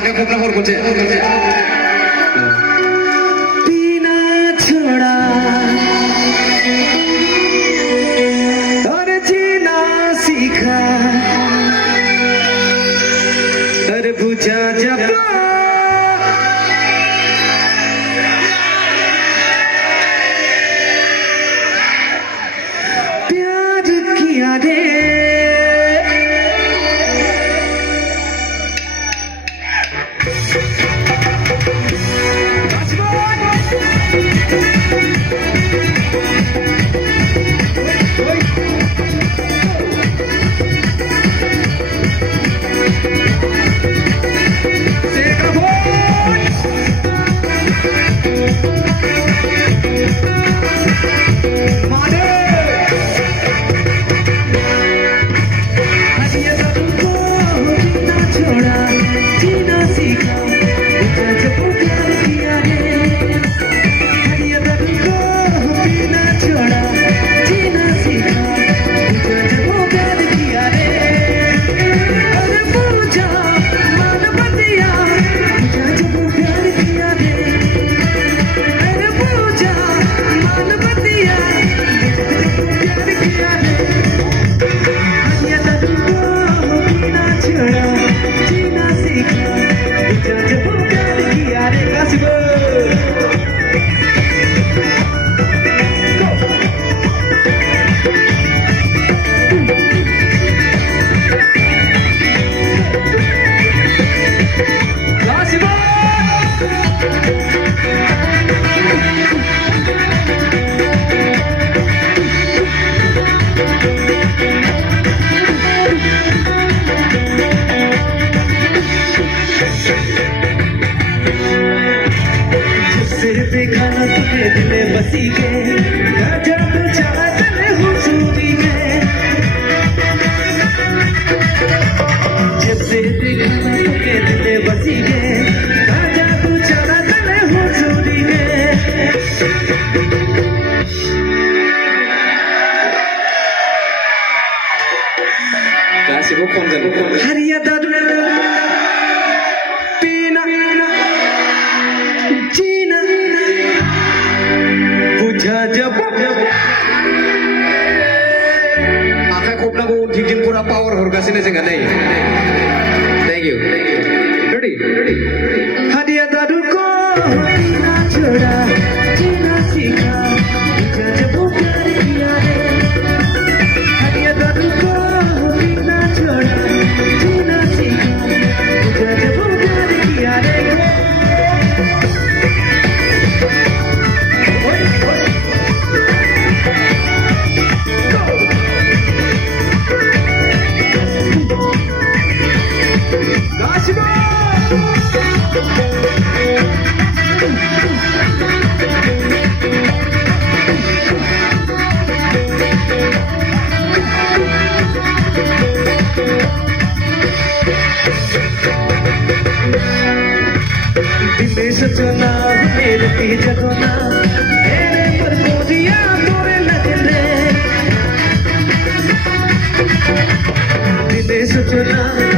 आगे खोपना और कुछ पीना छोड़ा और जीना सीखा तरबूजा जब प्यार किया रे बेगाना तुझे दिल में बसी के गजब चाहत हुजूरी में जब से बेगाना तुझे दिल में बसी के गजब चाहत हुजूरी में गासिबो खम हरिया दादू पीना जीना बुझा जब आखाइ खबनांगौ उनथिंजों पुरा पावार हरगासिनो जोंहा नै थैंक यू रेडी हरिया दादू को पीना छोड़ा जीना सीखा बुझा जब प्यार किया रे हरिया दादू को पीना छोड़ा जीना सीखा बुझा जब प्यार किया रे सजना मेरे जगना मेरे पर गोदिया तोरे लगने दिले सजना